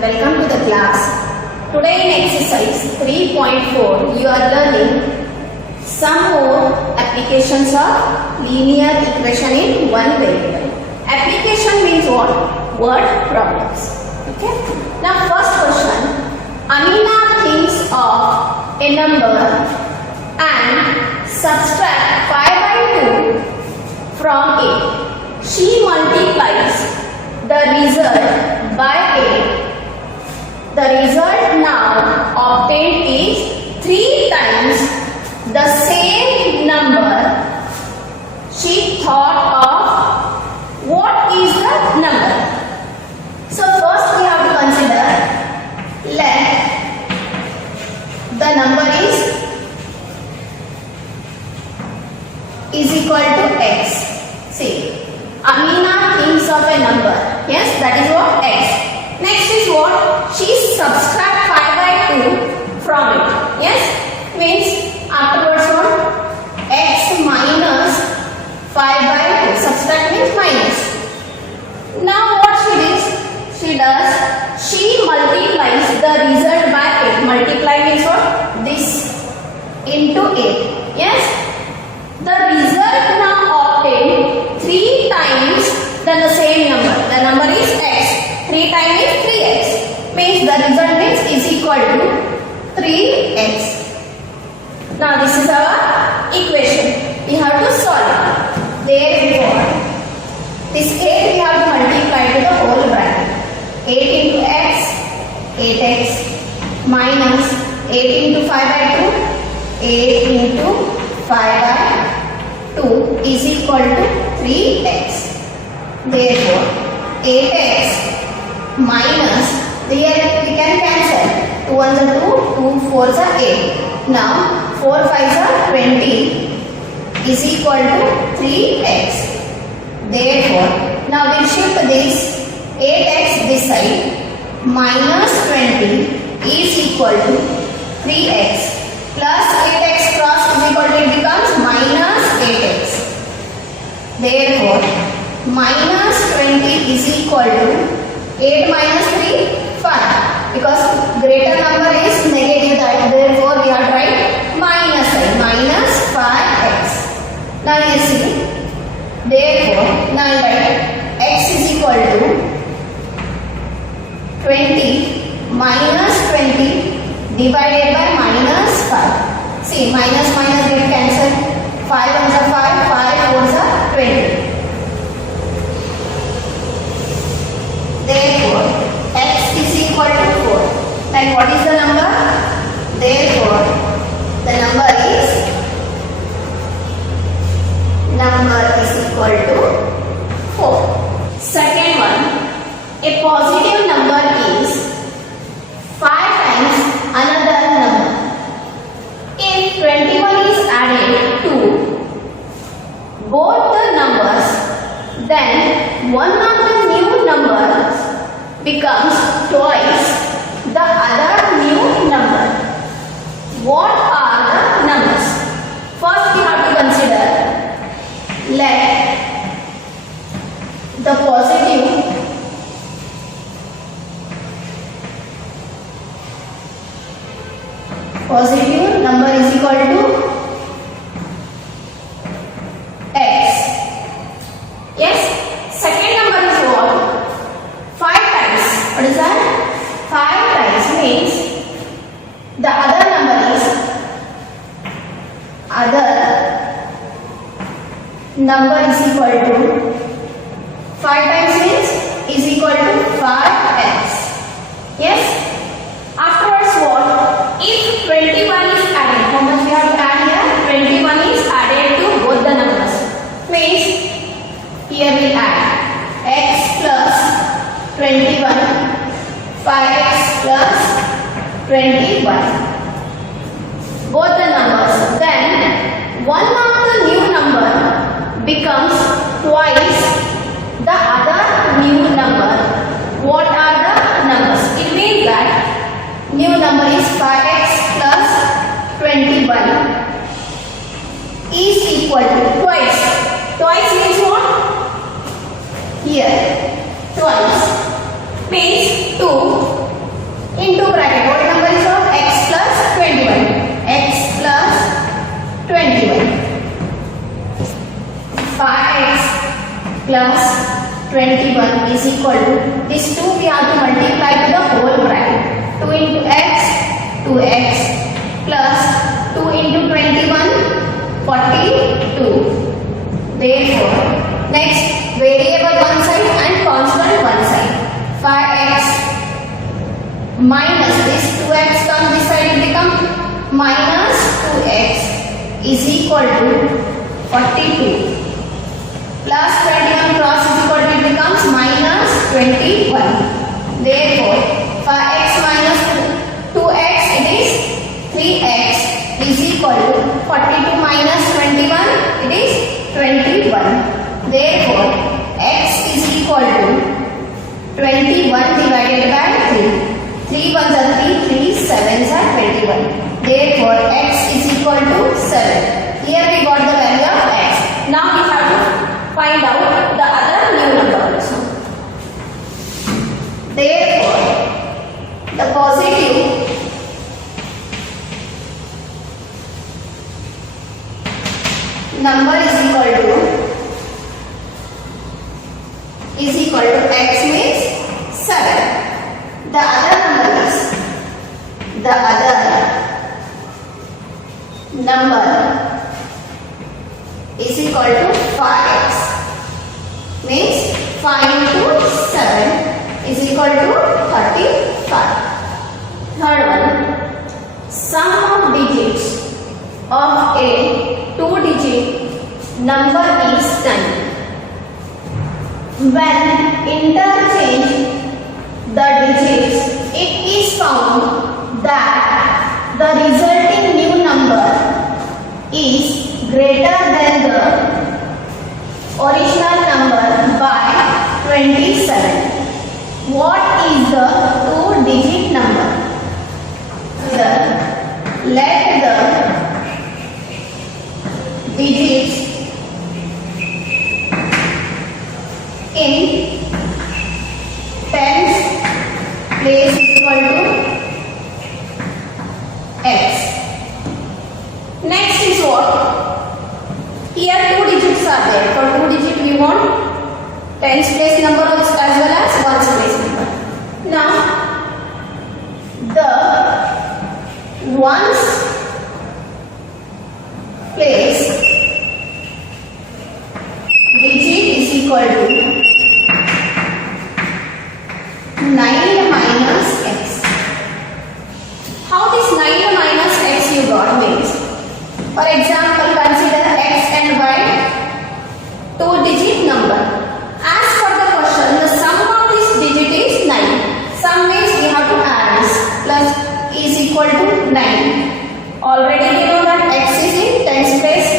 welcome to the class. Today in exercise 3.4 you are learning some more applications of linear equation in one variable. Application means what? Word problems. Okay. Now first question. Amina thinks of a number and subtract 5 by 2 from it. She multiplies the result by 8. The result now obtained is 3 times the same number she thought of. What is the number? So first we have to consider, let the number is equal to x. See, Amina thinks of a number. Yes, that is what? X. Next is what? She subtract 5 by 2 from it. Yes, means afterwards what? X minus 5 by 2. Subtract means minus. Now what she does? She multiplies the result by 8. Multiply means what? This into 8. Yes. The result now obtained 3 times than the same number. The number is x. 3 times is 3x. Means the result is equal to 3x. Now this is our equation. We have to solve it. Therefore, this 8 we have to multiply to the whole bracket. 8 into x, 8x minus 8 into 5 by 2, 8 into 5 by 2 is equal to 3x. Therefore, 8x minus, here we can cancel. 2 ones are 2, 2 fours are 8. Now, 4 fives are 20 is equal to 3x. Therefore, now we shift this 8x this side, minus 20 is equal to 3x. Plus 8x cross is equal to, it becomes minus 8x. Therefore, minus 20 is equal to 8 minus 3, 5. Because greater number is negative, therefore we have to write minus 5x. Now you see, therefore, now you write x is equal to 20 minus 20 divided by minus 5. See, minus minus get cancelled. 5 ones are 5, 5 fours are 20. Therefore, x is equal to 4. Then what is the number? Therefore, the number is equal to 4. Second one, a positive number is 5 times another number. If 21 is added to both the numbers, then one of the new numbers becomes twice the other new number. What are the numbers? First we have to consider, let the positive number is equal to x. Yes, second number is what? 5 times. What is that? 5 times means the other number is equal to 5 times means is equal to 5x. Yes. Afterwards what? If 21 is added, how much we have to add here? 21 is added to both the numbers. Means here we add x plus 21, 5x plus 21. Both the numbers. Then one of the new number becomes twice the other new number. What are the numbers? It means that new number is 5x plus 21 is equal to twice. Twice means what? Here. Twice means 2 plus 21 is equal to, this 2 we have to multiply to the whole bracket. 2 into x, 2x plus 2 into 21, 42. Therefore, next variable one side and constant one side. 5x minus this 2x comes this side, it becomes minus 2x is equal to 42. Plus 21 cross is equal to, it becomes minus 21. Therefore, 5x minus 2x, it is 3x is equal to 42 minus 21, it is 21. Therefore, x is equal to 21 divided by 3. 3 ones are 3, 3 sevens are 21. Therefore, x is equal to 7. Here we got the value of x. Now we have to find out the other new number also. Therefore, the positive number is equal to x means 7. The other number is equal to 5x means 5 into 7 is equal to 35. Third one, sum of digits of a 2-digit number is 10. When interchange the digits, it is found that the resulting new number is greater than the original number by 27. What is the 2-digit number? Let the digits in tens place is equal to x. Next is what? Here 2 digits are there. For 2 digit we want tens place number as well as ones place number. Now the ones place digit is equal to 9 minus x. How this 9 minus x you got means? For example, consider x and y 2-digit number. As per the question, the sum of this digit is 9. Sum means we have to add this. Plus is equal to 9. Already we know that x is in tens place.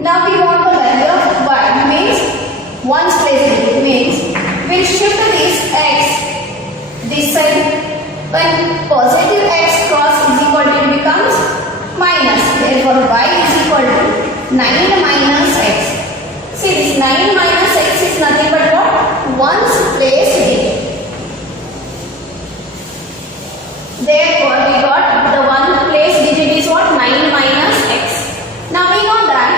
Now we want the value of y means ones place digit means we'll shift this x this side. When positive x cross is equal to, it becomes minus. Therefore, y is equal to 9 minus x. See, this 9 minus x is nothing but what? Ones place digit. Therefore, we got the one place digit is what? 9 minus x. Now we know that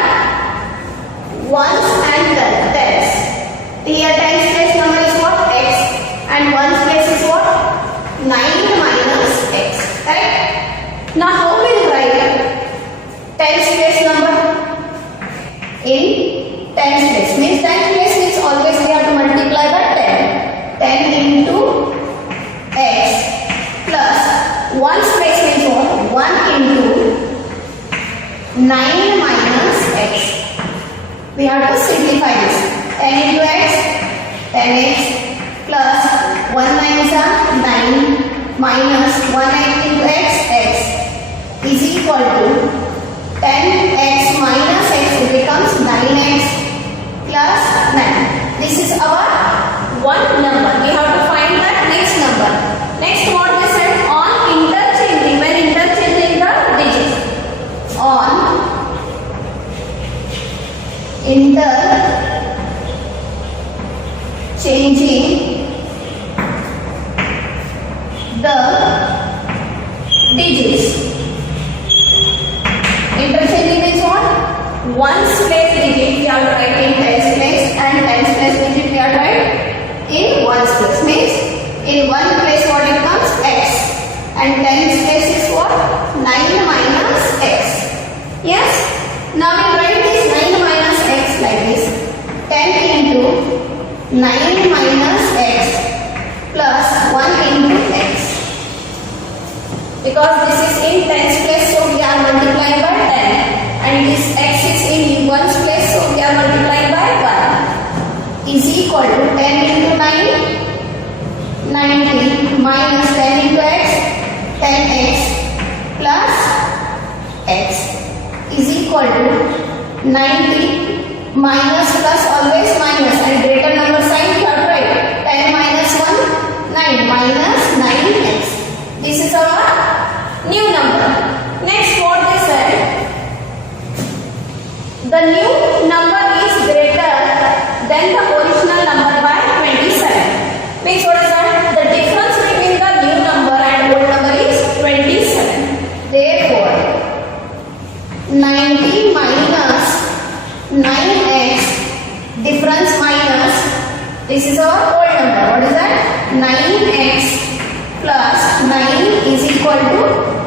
ones and tens. Here tens place number is what? X. And ones place is what? 9 minus x. Correct? Now how will you write tens place number? In tens place. Means tens place means always we have to multiply by 10. 10 into x plus ones place means what? 1 into 9 minus x. We have to simplify this. 10 into x, 10x plus 1 minus 9 minus 1 into x, x is equal to 10x minus x, it becomes 9x plus 9. This is our one number. We have to find that next number. Next what we said, on interchanging, when interchanging the digits. On interchanging the digits. Interchanging means what? Ones place digit we have to write in tens place and tens and tens place is what? 9 minus x. Yes. Now we write this 9 minus x like this. 10 into 9 minus x plus 1 into x. Because this is in tens place, so we are multiplying by 10. And this x is in ones place, so we are multiplying by 1. Is equal to 10 into 9. 90 minus 10 into x, 10x plus x is equal to 90 minus plus always minus and greater number sign you have to write 10 minus 1 9 minus 9x. This is our new number. Next what they said, the new number is greater than the original number by 27. Means what is that? The difference between the new number and old number is 27. Therefore, 90 minus 9x, difference minus, this is our old number. What is that? 9x plus 9 is equal to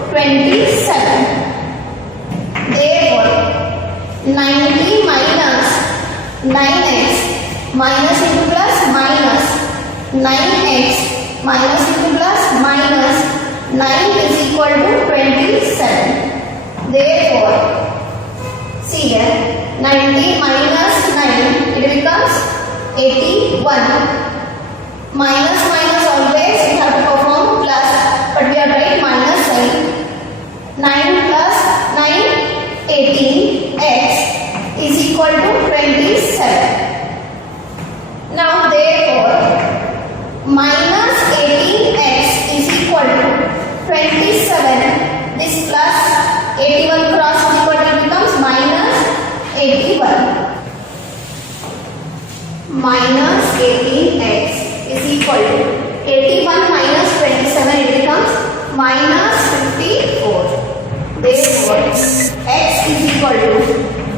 27. Therefore, 90 minus 9x minus into plus minus 9x minus into plus minus 9 is equal to 27. Therefore, see here, 90 minus 9, it becomes 81. Minus minus always we have to perform plus, but we are writing minus sign. 9 plus 9, 18x is equal to 27. Now therefore, minus 18x is equal to 27. This plus 81 cross is equal to becomes minus 81. Minus 18x is equal to 81 minus 27, it becomes minus 54. Therefore, x is equal to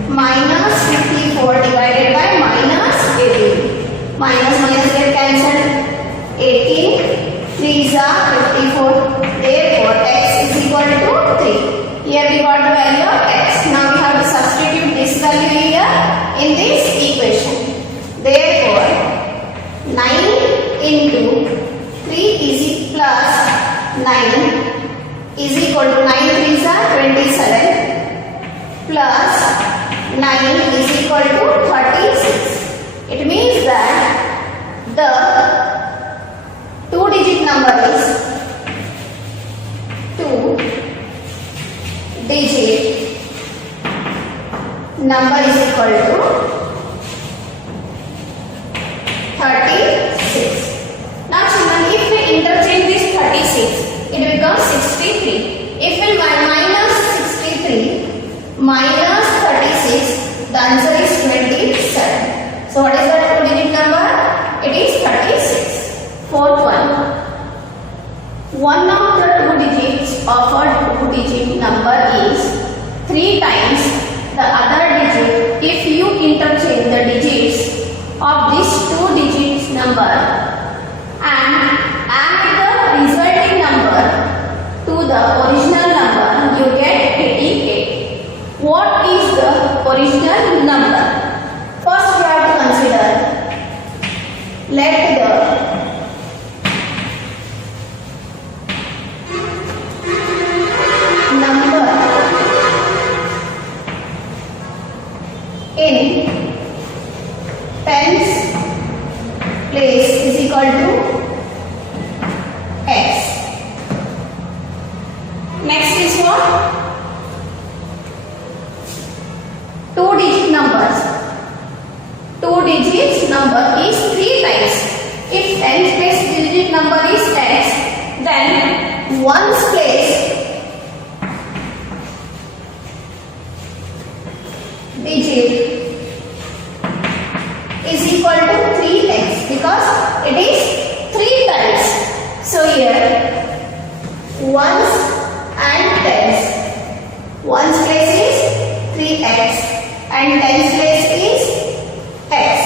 minus 54 divided by minus 18. Minus minus get cancelled. 18 3s are 54. Therefore, x is equal to 3. Here we got the value of x. Now we have to substitute this value here in this equation. Therefore, 9 into 3 is plus 9 is equal to 9 3s are 27 plus 9 is equal to 36. It means that the two-digit number is 2-digit number is equal to 36. Now children, if we interchange this 36, it becomes 63. If we minus 63 minus 36, the answer is 27. So what is the two-digit number? It is 36. Fourth one. One of the two digits of a two-digit number is 3 times the other digit if you interchange the digits of this two-digit number and add the resulting number to the original number, you get 88. What is the original number? First we have to consider, let the number in tens place is equal to x. Next is what? Two-digit numbers. Two-digit number is 3 times. If tens place digit number is x, then ones place digit is equal to 3x because it is 3 times. So here ones and tens. Ones place is 3x and tens place is x.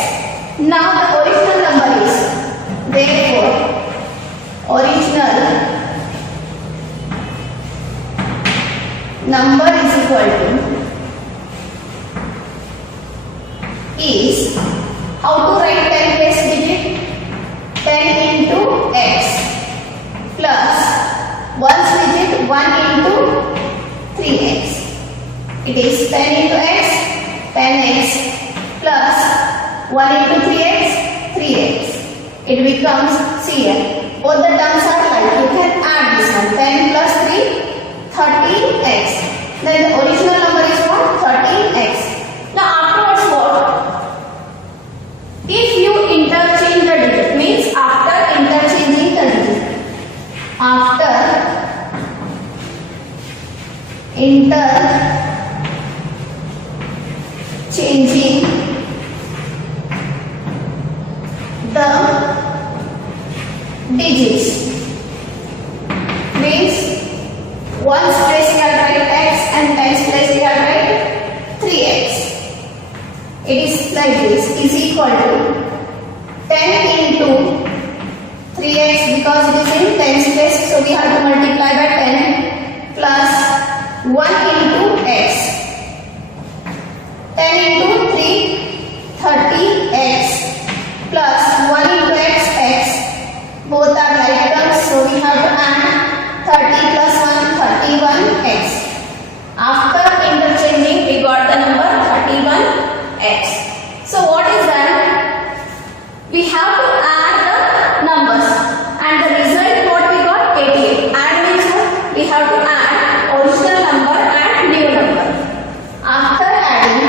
Now the original number is, therefore original number is equal to is, how to write 10 place digit? 10 into x plus ones digit 1 into 3x. It is 10 into x, 10x plus 1 into 3x, 3x. It becomes, see here, both the terms are like, you can add this one, 10 plus 3, 13x. Then the original number is what? 13x. Now afterwards what? If you interchange the digit, means after interchanging the digit, after interchanging the digits, means ones place we are write x and tens place we are write 3x. It is like this, is equal to 10 into 3x because it is in tens place, so we have to multiply by 10 plus 1 into x. 10 into 3, 30x plus 1 into x, x. Both are like terms, so we have to add 30 plus 1, 31x. After interchanging, we got the number 31x. So what is that? We have to add the numbers, and the result what we got? 88. Add means what? We have to add original number and new number. After adding,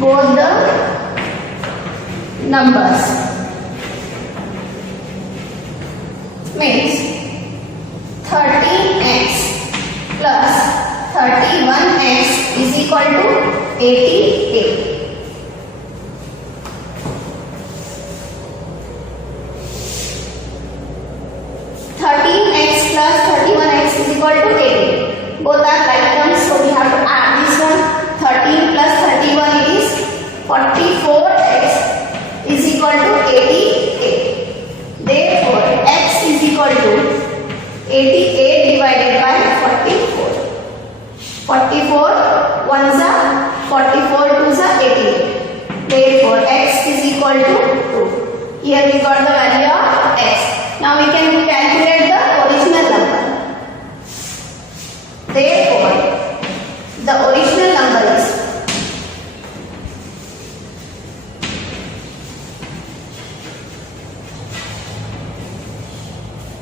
both the numbers means 13x plus 31x is equal to 88. 13x plus 31x is equal to 88. Both are like terms, so we have to add this one. 13 plus 31 is 44x is equal to 88. Therefore, x is equal to 88 divided by 44. 44 ones are 44 twos are 88. Therefore, x is equal to 2. Here we got the value of x. Now we can calculate the original number. Therefore, the original number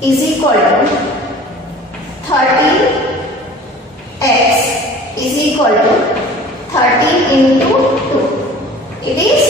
is equal to 13x is equal to 13 into 2. It is